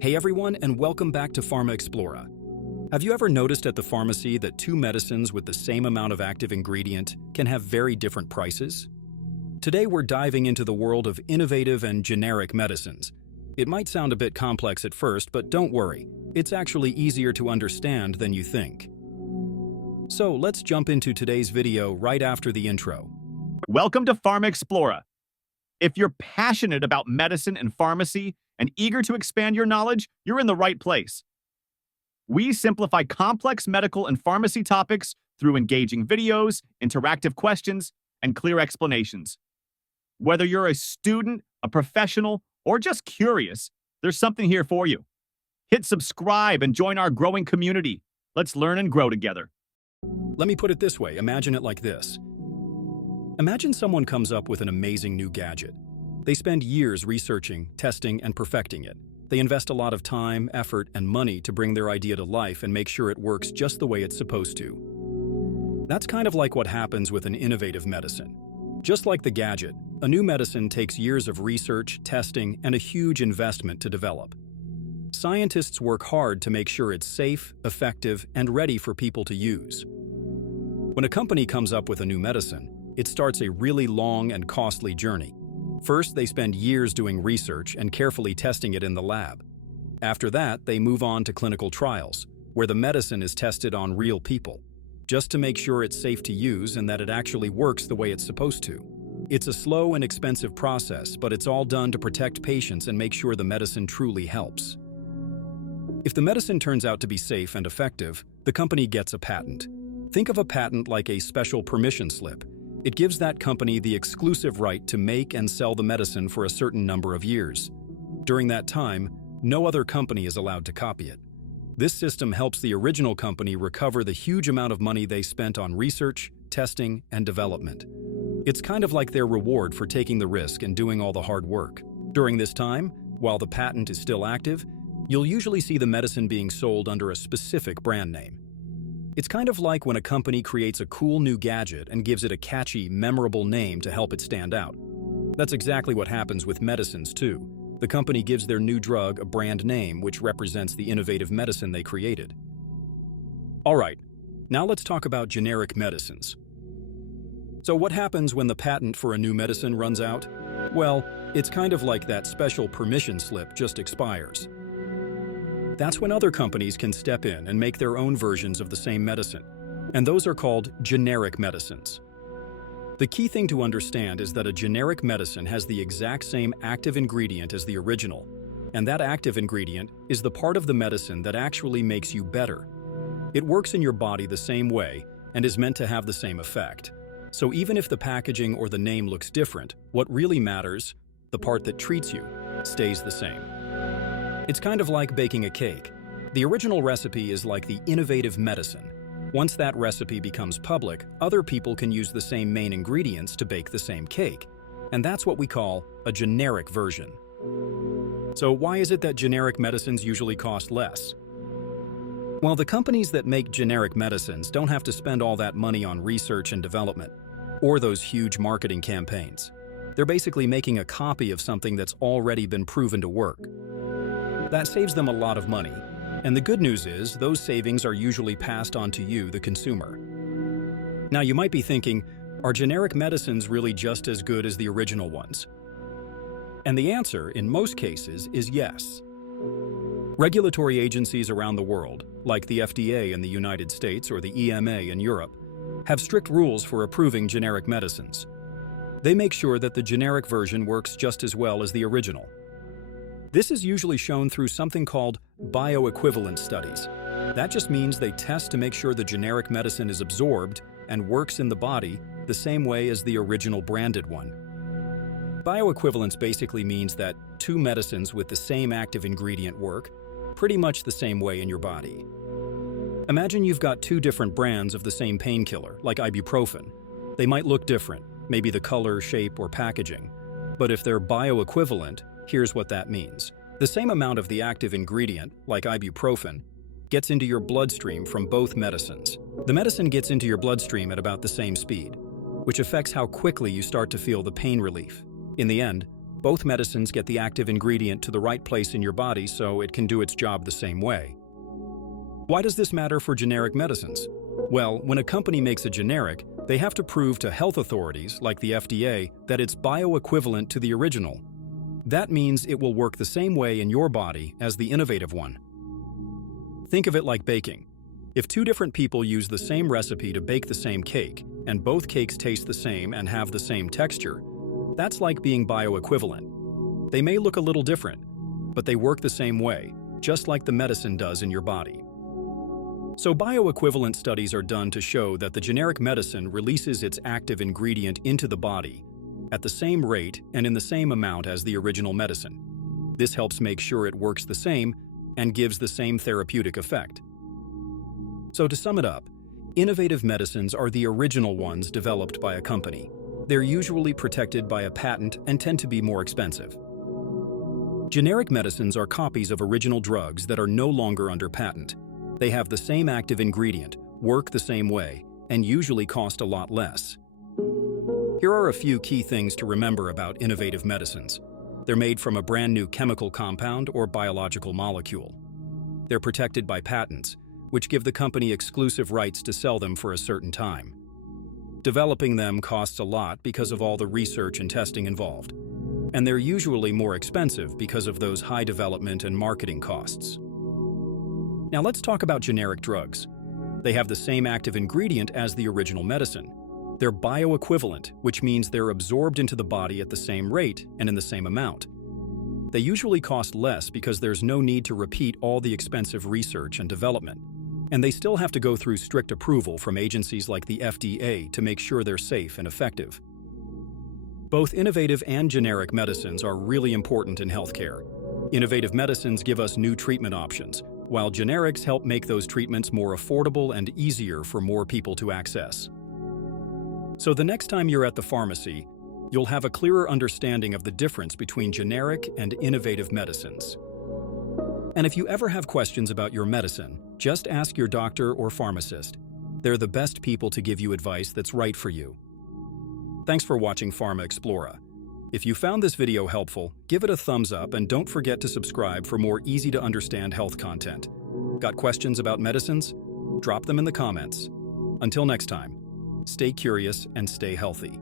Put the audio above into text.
Hey everyone, and welcome back to PharmaExplora. Have you ever noticed at the pharmacy that two medicines with the same amount of active ingredient can have very different prices? Today we're diving into the world of innovative and generic medicines. It might sound a bit complex at first, but don't worry, it's actually easier to understand than you think. So let's jump into today's video right after the intro. Welcome to PharmaExplora. If you're passionate about medicine and pharmacy and eager to expand your knowledge, you're in the right place. We simplify complex medical and pharmacy topics through engaging videos, interactive questions, and clear explanations. Whether you're a student, a professional, or just curious, there's something here for you. Hit subscribe and join our growing community. Let's learn and grow together. Let me put it this way, imagine it like this. Imagine someone comes up with an amazing new gadget. They spend years researching, testing, and perfecting it. They invest a lot of time, effort, and money to bring their idea to life and make sure it works just the way it's supposed to. That's kind of like what happens with an innovative medicine. Just like the gadget, a new medicine takes years of research, testing, and a huge investment to develop. Scientists work hard to make sure it's safe, effective, and ready for people to use. When a company comes up with a new medicine, it starts a really long and costly journey. First, they spend years doing research and carefully testing it in the lab. After that, they move on to clinical trials, where the medicine is tested on real people, just to make sure it's safe to use and that it actually works the way it's supposed to. It's a slow and expensive process, but it's all done to protect patients and make sure the medicine truly helps. If the medicine turns out to be safe and effective, the company gets a patent. Think of a patent like a special permission slip. It gives that company the exclusive right to make and sell the medicine for a certain number of years. During that time, no other company is allowed to copy it. This system helps the original company recover the huge amount of money they spent on research, testing, and development. It's kind of like their reward for taking the risk and doing all the hard work. During this time, while the patent is still active, you'll usually see the medicine being sold under a specific brand name. It's kind of like when a company creates a cool new gadget and gives it a catchy, memorable name to help it stand out. That's exactly what happens with medicines too. The company gives their new drug a brand name which represents the innovative medicine they created. Alright, now let's talk about generic medicines. So what happens when the patent for a new medicine runs out? Well, it's kind of like that special permission slip just expires. That's when other companies can step in and make their own versions of the same medicine, and those are called generic medicines. The key thing to understand is that a generic medicine has the exact same active ingredient as the original, and that active ingredient is the part of the medicine that actually makes you better. It works in your body the same way and is meant to have the same effect. So even if the packaging or the name looks different, what really matters, the part that treats you, stays the same. It's kind of like baking a cake. The original recipe is like the innovative medicine. Once that recipe becomes public, other people can use the same main ingredients to bake the same cake. And that's what we call a generic version. So why is it that generic medicines usually cost less? Well, the companies that make generic medicines don't have to spend all that money on research and development, or those huge marketing campaigns. They're basically making a copy of something that's already been proven to work. That saves them a lot of money, and the good news is those savings are usually passed on to you, the consumer. Now you might be thinking, are generic medicines really just as good as the original ones? And the answer, in most cases, is yes. Regulatory agencies around the world, like the FDA in the United States or the EMA in Europe, have strict rules for approving generic medicines. They make sure that the generic version works just as well as the original. This is usually shown through something called bioequivalence studies. That just means they test to make sure the generic medicine is absorbed and works in the body the same way as the original branded one. Bioequivalence basically means that two medicines with the same active ingredient work pretty much the same way in your body. Imagine you've got two different brands of the same painkiller, like ibuprofen. They might look different, maybe the color, shape, or packaging. But if they're bioequivalent, here's what that means. The same amount of the active ingredient, like ibuprofen, gets into your bloodstream from both medicines. The medicine gets into your bloodstream at about the same speed, which affects how quickly you start to feel the pain relief. In the end, Both medicines get the active ingredient to the right place in your body so it can do its job the same way. Why does this matter for generic medicines? Well, when a company makes a generic, they have to prove to health authorities, like the FDA, that it's bioequivalent to the original. That means it will work the same way in your body as the innovative one. Think of it like baking. If two different people use the same recipe to bake the same cake, and both cakes taste the same and have the same texture, that's like being bioequivalent. They may look a little different, but they work the same way, just like the medicine does in your body. So bioequivalent studies are done to show that the generic medicine releases its active ingredient into the body at the same rate and in the same amount as the original medicine. This helps make sure it works the same and gives the same therapeutic effect. So to sum it up, innovative medicines are the original ones developed by a company. They're usually protected by a patent and tend to be more expensive. Generic medicines are copies of original drugs that are no longer under patent. They have the same active ingredient, work the same way, and usually cost a lot less. Here are a few key things to remember about innovative medicines. They're made from a brand new chemical compound or biological molecule. They're protected by patents, which give the company exclusive rights to sell them for a certain time. Developing them costs a lot because of all the research and testing involved. And they're usually more expensive because of those high development and marketing costs. Now let's talk about generic drugs. They have the same active ingredient as the original medicine. They're bioequivalent, which means they're absorbed into the body at the same rate and in the same amount. They usually cost less because there's no need to repeat all the expensive research and development. And they still have to go through strict approval from agencies like the FDA to make sure they're safe and effective. Both innovative and generic medicines are really important in healthcare. Innovative medicines give us new treatment options, while generics help make those treatments more affordable and easier for more people to access. So the next time you're at the pharmacy, you'll have a clearer understanding of the difference between generic and innovative medicines. And if you ever have questions about your medicine, just ask your doctor or pharmacist. They're the best people to give you advice that's right for you. Thanks for watching PharmaExplora. If you found this video helpful, give it a thumbs up and don't forget to subscribe for more easy-to-understand health content. Got questions about medicines? Drop them in the comments. Until next time, stay curious and stay healthy.